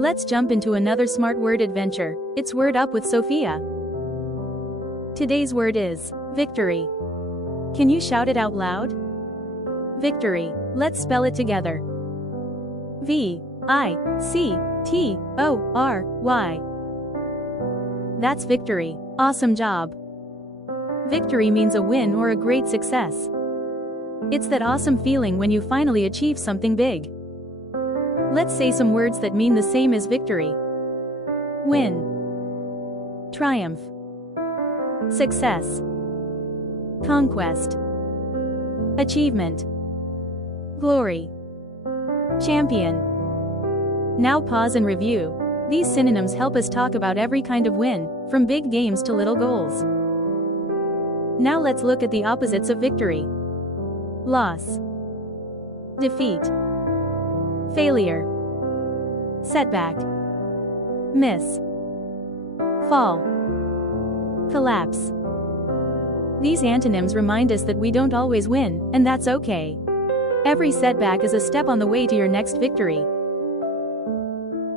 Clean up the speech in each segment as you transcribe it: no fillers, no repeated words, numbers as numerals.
Let's jump into another smart word adventure. It's Word Up with Sophia. Today's word is victory. Can you shout it out loud? Victory. Let's spell it together. V-I-C-T-O-R-Y. That's victory. Awesome job. Victory means a win or a great success. It's that awesome feeling when you finally achieve something big. Let's say some words that mean the same as victory. Win, triumph, success, conquest, achievement, glory, champion. Now pause and review. These synonyms help us talk about every kind of win, from big games to little goals. Now let's look at the opposites of victory. Loss, defeat, failure, setback, miss, fall, collapse. These antonyms remind us that we don't always win, and that's okay. Every setback is a step on the way to your next victory.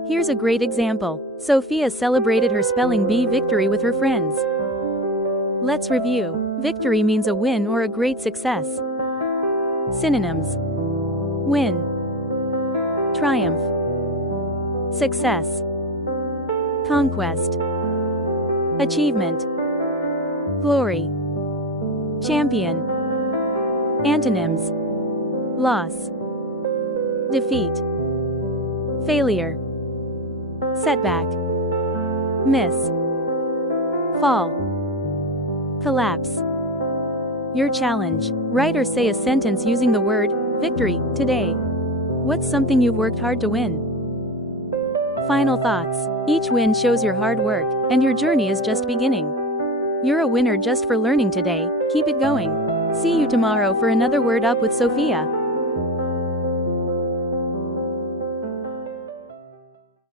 Here's a great example. Sofia celebrated her spelling bee victory with her friends. Let's review. Victory means a win or a great success. Synonyms: win, triumph, success, conquest, achievement, glory, champion. Antonyms: loss, defeat, failure, setback, miss, fall, collapse. Your challenge: write or say a sentence using the word victory today. What's something you've worked hard to win? Final thoughts: each win shows your hard work, and your journey is just beginning. You're a winner just for learning today. Keep it going. See you tomorrow for another Word Up with Sophia.